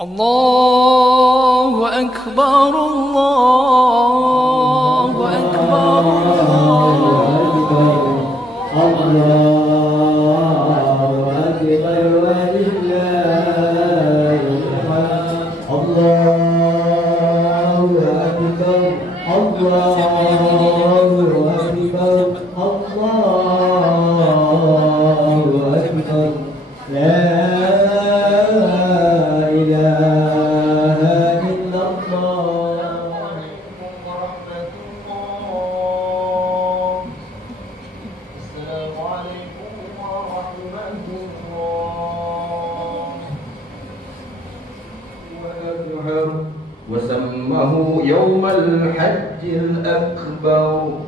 Allahu Akbar, Allahu Akbar, Allahu Akbar, walillahil hamd. Allahu Akbar, Allahu Akbar, Allahu Akbar. La ilaha illallah. Assalamualaikum warahmatullahi. وسمه يوم الحج الأكبر.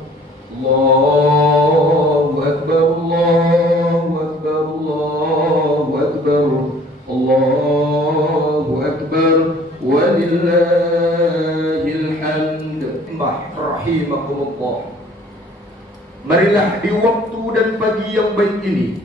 الله أكبر، الله أكبر، الله أكبر، الله أكبر، ولله الحمد. رحمكم الله. Marilah di waktu dan pagi yang baik ini,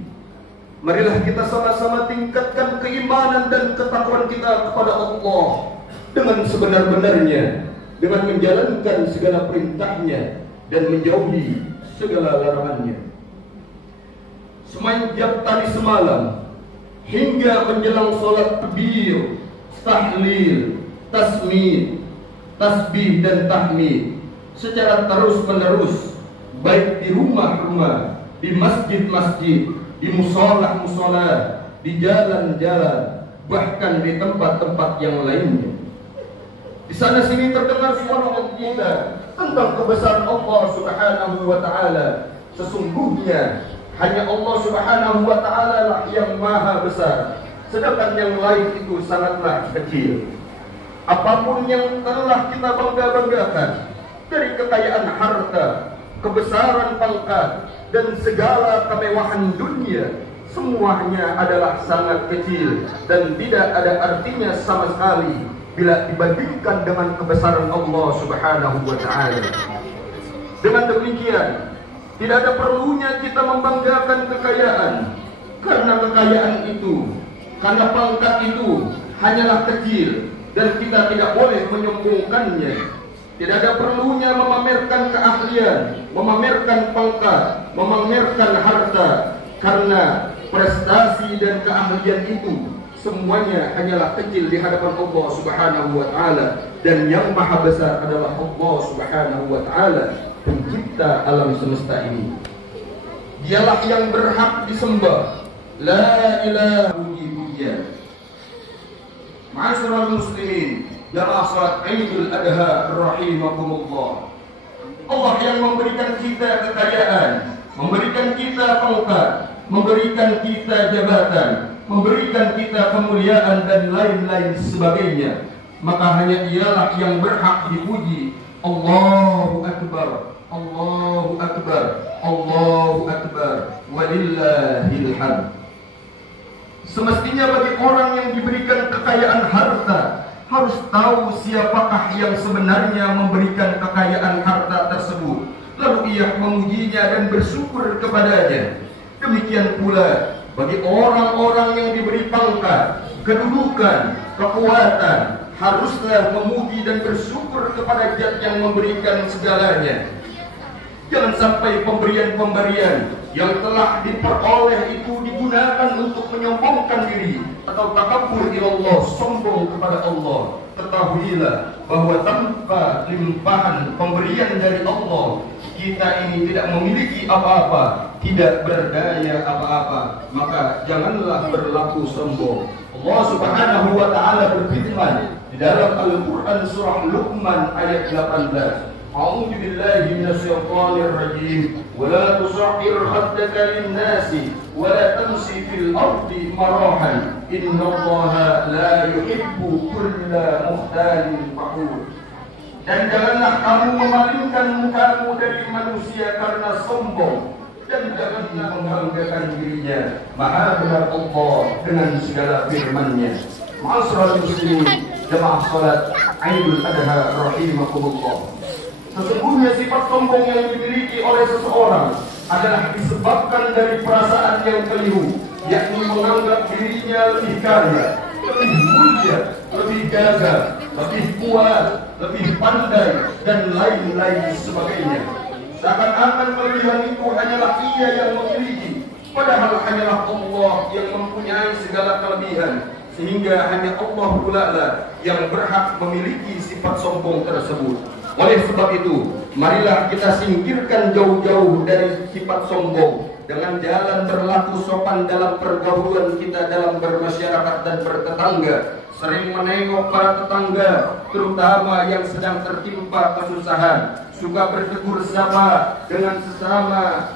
marilah kita sama-sama tingkatkan keimanan dan ketakwaan kita kepada Allah dengan sebenar-benarnya, dengan menjalankan segala perintahnya dan menjauhi segala larangannya. Semenjak tadi semalam hingga menjelang sholat takbir, tahlil, tasmid, tasbih dan tahmid secara terus-menerus, baik di rumah-rumah, di masjid-masjid, di musola-musola, di jalan-jalan, bahkan di tempat-tempat yang lainnya. Di sana sini terdengar suara kita tentang kebesaran Allah Subhanahu wa taala. Sesungguhnya hanya Allah Subhanahu wa taala lah yang maha besar, sedangkan yang lain itu sangatlah kecil. Apapun yang telah kita bangga-banggakan dari kekayaan harta, kebesaran pangkat, dan segala kemewahan dunia, semuanya adalah sangat kecil dan tidak ada artinya sama sekali bila dibandingkan dengan kebesaran Allah Subhanahu wa taala. Dengan demikian, tidak ada perlunya kita membanggakan kekayaan, karena kekayaan itu, karena pangkat itu hanyalah kecil dan kita tidak boleh menyombongkannya. Tidak ada perlunya memamerkan keahlian, memamerkan pangkat, memamerkan harta, karena prestasi dan keahlian itu semuanya hanyalah kecil di hadapan Allah Subhanahu wa taala, dan yang maha besar adalah Allah Subhanahu wa taala, pencipta alam semesta ini. Dialah yang berhak disembah. La ilaha illallah. Ma'asyiral muslimin, jamaah salat Idul Adha rahimakumullah. Allah yang memberikan kita kekayaan, memberikan kita pangkat, memberikan kita jabatan, memberikan kita kemuliaan dan lain-lain sebagainya, maka hanya Dialah yang berhak dipuji. Allahu Akbar, Allahu Akbar, Allahu Akbar, walillahil hamd. Semestinya bagi orang yang diberikan kekayaan harta harus tahu siapakah yang sebenarnya memberikan kekayaan harta tersebut, lalu ia memujinya dan bersyukur kepadanya. Demikian pula bagi orang-orang yang diberi pangkat, kedudukan, kekuatan, haruslah memuji dan bersyukur kepada Zat yang memberikan segalanya. Jangan sampai pemberian-pemberian yang telah diperoleh itu digunakan untuk menyombongkan diri atau takabur ilallah, sombong kepada Allah. Ketahuilah bahwa tanpa limpahan pemberian dari Allah, kita ini tidak memiliki apa-apa, tidak berdaya apa-apa. Maka janganlah berlaku sombong. Allah Subhanahu wa taala berfirman di dalam Al-Qur'an surah Luqman ayat 18. A'udzu billahi minasyaitonir rajim. Wa la tusahhir khaddaka lin-nasi wa la tamshi fil ardi marahan. Innallaha la yuhibbu kulla mukhtalin fakhur. Dan janganlah kamu memalingkan mukamu dari manusia karena sombong, dan janganlah membanggakan dirinya. Maha benar Allah dengan segala firman-Nya. Ma'asyiral muslimin, jamaah salat Idul Adha rahimakumullah. Sesungguhnya sifat sombong yang dimiliki oleh seseorang adalah disebabkan dari perasaan yang keliru, yakni menganggap dirinya lebih kaya, lebih mulia, lebih gagah, lebih kuat, lebih pandai, dan lain-lain sebagainya. Seakan-akan kelebihan itu hanyalah ia yang memiliki, padahal hanyalah Allah yang mempunyai segala kelebihan, sehingga hanya Allah pula lah yang berhak memiliki sifat sombong tersebut. Oleh sebab itu, marilah kita singkirkan jauh-jauh dari sifat sombong dengan jalan berlaku sopan dalam pergaulan kita dalam bermasyarakat dan bertetangga. Sering menengok para tetangga, terutama yang sedang tertimpa kesusahan, suka bertegur sapa dengan sesama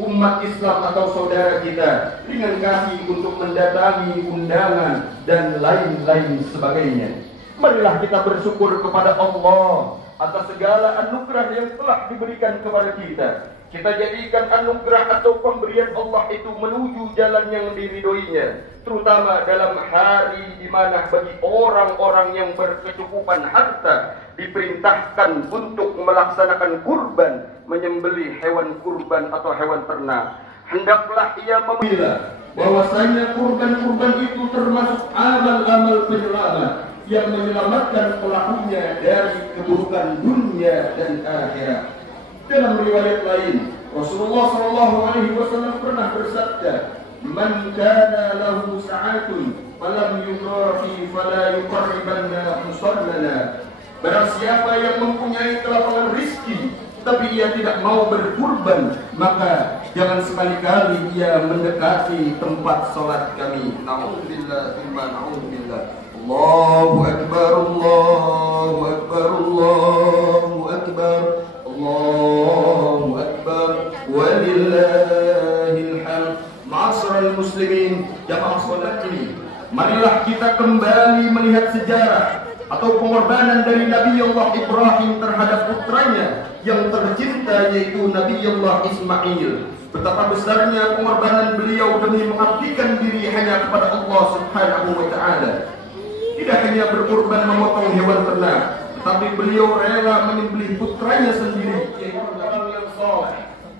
umat Islam atau saudara kita dengan kasih untuk mendatangi undangan dan lain-lain sebagainya. Marilah kita bersyukur kepada Allah atas segala anugerah yang telah diberikan kepada kita. Kita jadikan anugerah atau pemberian Allah itu menuju jalan yang diridhoinya, terutama dalam hari di mana bagi orang-orang yang berkecukupan harta diperintahkan untuk melaksanakan kurban, menyembelih hewan kurban atau hewan ternak. Hendaklah ia memilah bahwasanya kurban-kurban itu termasuk amal-amal penyelamat yang menyelamatkan pelakunya dari keburukan dunia dan akhirat. Dalam riwayat lain, Rasulullah SAW pernah bersabda, "Man kana lahu sa'atun falam yuqrafi fala yuqarribanna musallana." Barang siapa yang mempunyai kelapangan rizki tapi ia tidak mau berkurban, maka jangan sekali-kali ia mendekati tempat salat kami. Na'udzubillah, na'udzubillah. Allahu akbar, Allahu akbar, Allahu akbar, Allahu akbar, walillahil hamd. Ma'asyiral muslimin, jamaah salat ini, marilah kita kembali melihat sejarah atau pengorbanan dari Nabi Allah Ibrahim terhadap putranya yang tercinta, yaitu Nabi Allah Ismail. Betapa besarnya pengorbanan beliau demi mengabdikan diri hanya kepada Allah Subhanahu wa Ta'ala. Tidak hanya berkorban memotong hewan ternak, tetapi beliau rela menyembelih putranya sendiri, yaitu orang yang saleh.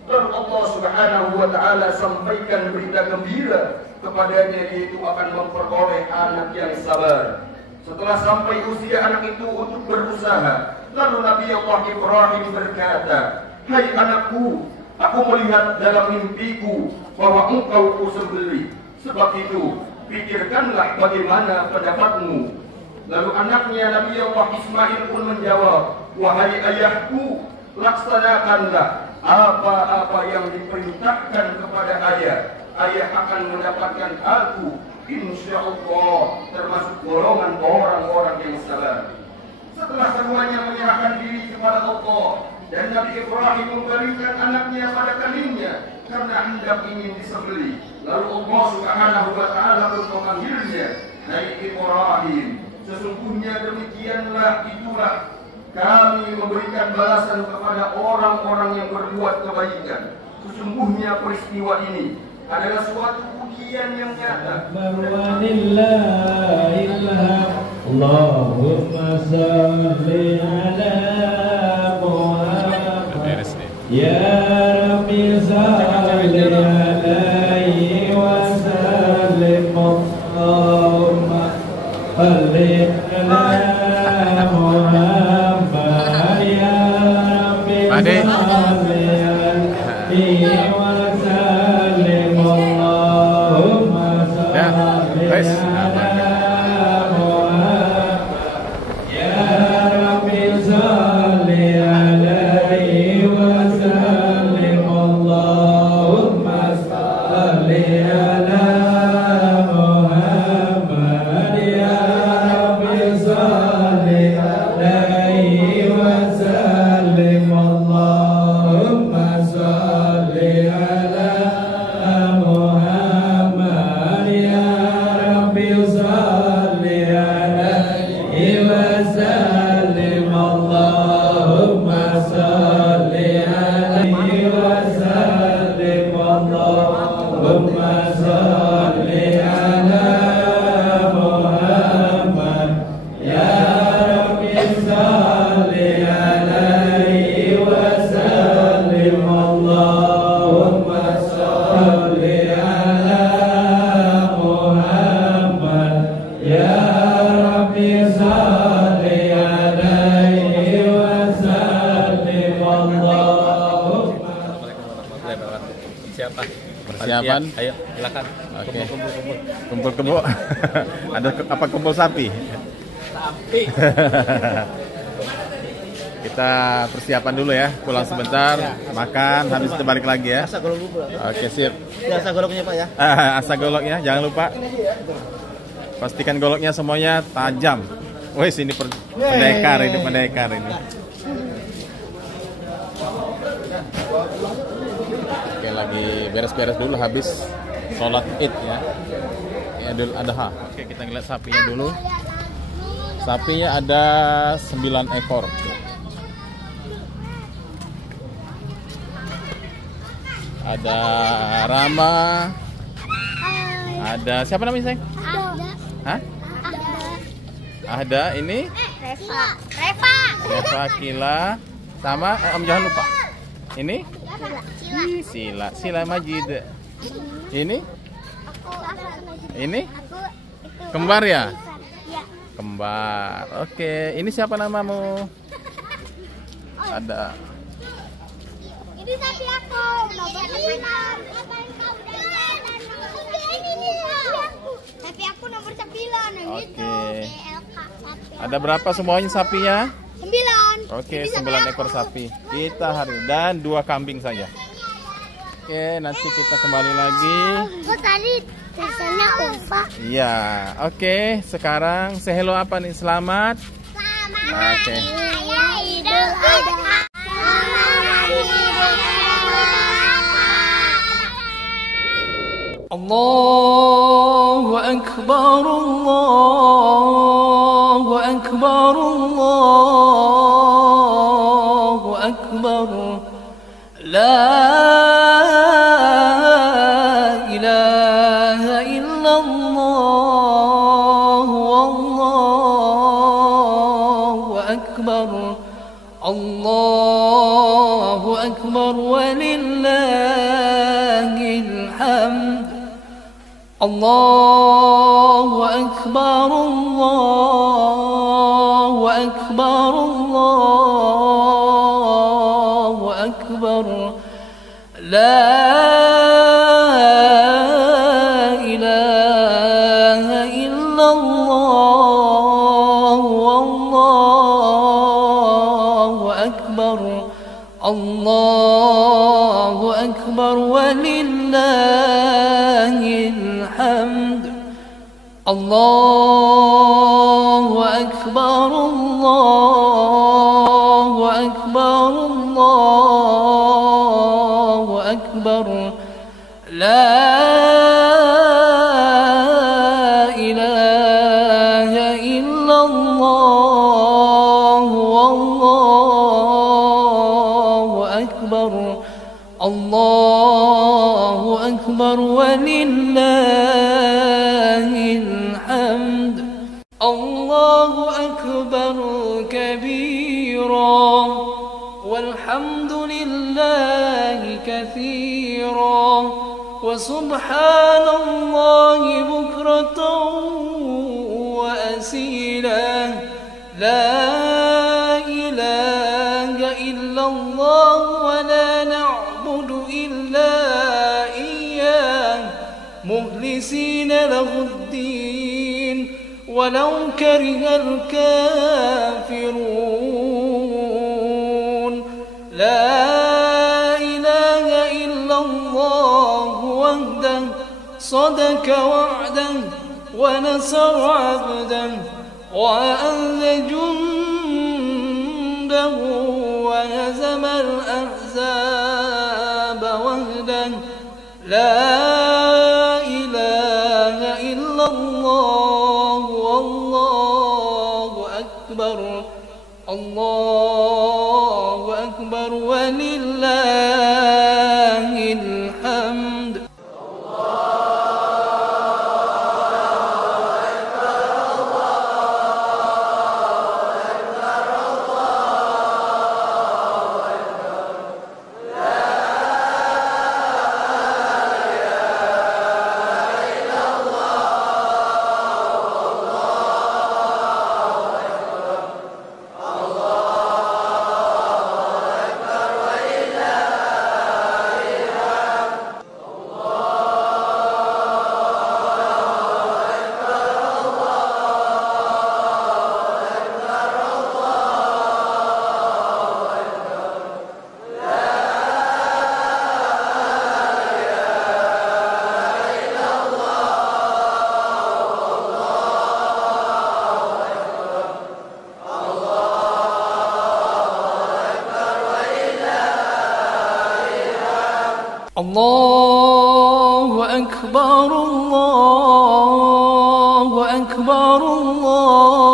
Lalu Allah Subhanahu wa Ta'ala sampaikan berita gembira kepadanya, yaitu akan memperoleh anak yang sabar. Setelah sampai usia anak itu untuk berusaha, lalu Nabi Allah Ibrahim berkata, "Hai anakku, aku melihat dalam mimpiku bahwa engkau kusembelih. Sebab itu, pikirkanlah bagaimana pendapatmu." Lalu anaknya Nabi Allah Ismail pun menjawab, "Wahai ayahku, laksanakanlah apa-apa yang diperintahkan kepada ayah. Ayah akan mendapatkan aku, insyaallah, termasuk golongan orang-orang yang sabar." Setelah semuanya menyerahkan diri kepada Allah, dan Nabi Ibrahim memberikan anaknya pada kalinya karena hendak ingin disembelih, lalu Allah Subhanahu wa Ta'ala pun memanggilnya, "Hai Ibrahim, sesungguhnya demikianlah itulah kami memberikan balasan kepada orang-orang yang berbuat kebaikan. Sesungguhnya peristiwa ini adalah suatu ujian yang nyata." Allahumma salli ala Muhammad ya Rabbi salli alaihi wa sallim. Allahumma salli ala Muhammad ya Rabbi salli alaihi wa sallim. Allahumma salli ala persiapan. Ya, ayo, silakan. Oke. Kumpul. Kumpul kebo. Ada apa kumpul sapi? Sapi. Kita persiapan dulu ya, pulang sebentar, makan, habis itu balik lagi ya. Asa golok dulu. Oke, sip. Ya, asa goloknya Pak ya. Asa goloknya, jangan lupa. Pastikan goloknya semuanya tajam. Wih, ini pendekar ini. Oke, lagi beres-beres dulu habis sholat Id ya. Idul Adha. Oke, kita ngeliat sapinya dulu. Sapinya ada 9 ekor. Ada Rama. Ada siapa namanya, sayang? Hah? Ada ini? Reva, Kila, sama Om jangan lupa. Ini? Sila Majid. Ini? Ini? Kembar ya? Kembar. Oke, ini siapa namamu? Ada. Ini sapi aku. Sapi aku nomor 9. Oke. Ada berapa semuanya sapinya? 9. Oke, 9 ekor sapi. Kita hari dan 2 kambing saja. Oke, nanti kita kembali lagi. Oh, tadi tulisannya Ufa. Iya, oke. Sekarang say hello apa nih? Selamat. Oke. Raya Idul Adha. الله أكبر الله أكبر الله أكبر لا إله إلا الله والله أكبر الله أكبر ولله الحمد الله أكبر الله أكبر الله أكبر لا إله إلا الله والله أكبر الله أكبر ولله الحمد الله أكبر الله أكبر الله أكبر لا إله إلا الله والله أكبر الله أكبر ولله الحمد الله أكبر كبيرا والحمد لله كثيرا وسبحان الله بكرة وأسيلا لا إله إلا الله ولا نعبد إلا إياه مخلصين له الدين ولو كره الكافرون لا إله إلا الله وحده صدق وعده ونصر عبده وأنذ جنده وهزم الأحزاب وحده لا إله إلا الله والله أكبر الله أكبر ولله الحمد الله أكبر الله أكبر الله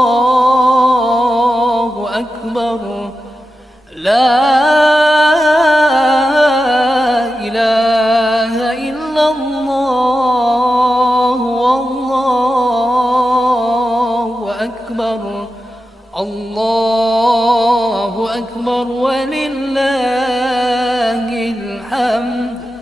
أكبر لا إله إلا الله والله أكبر الله أكبر ولله الحمد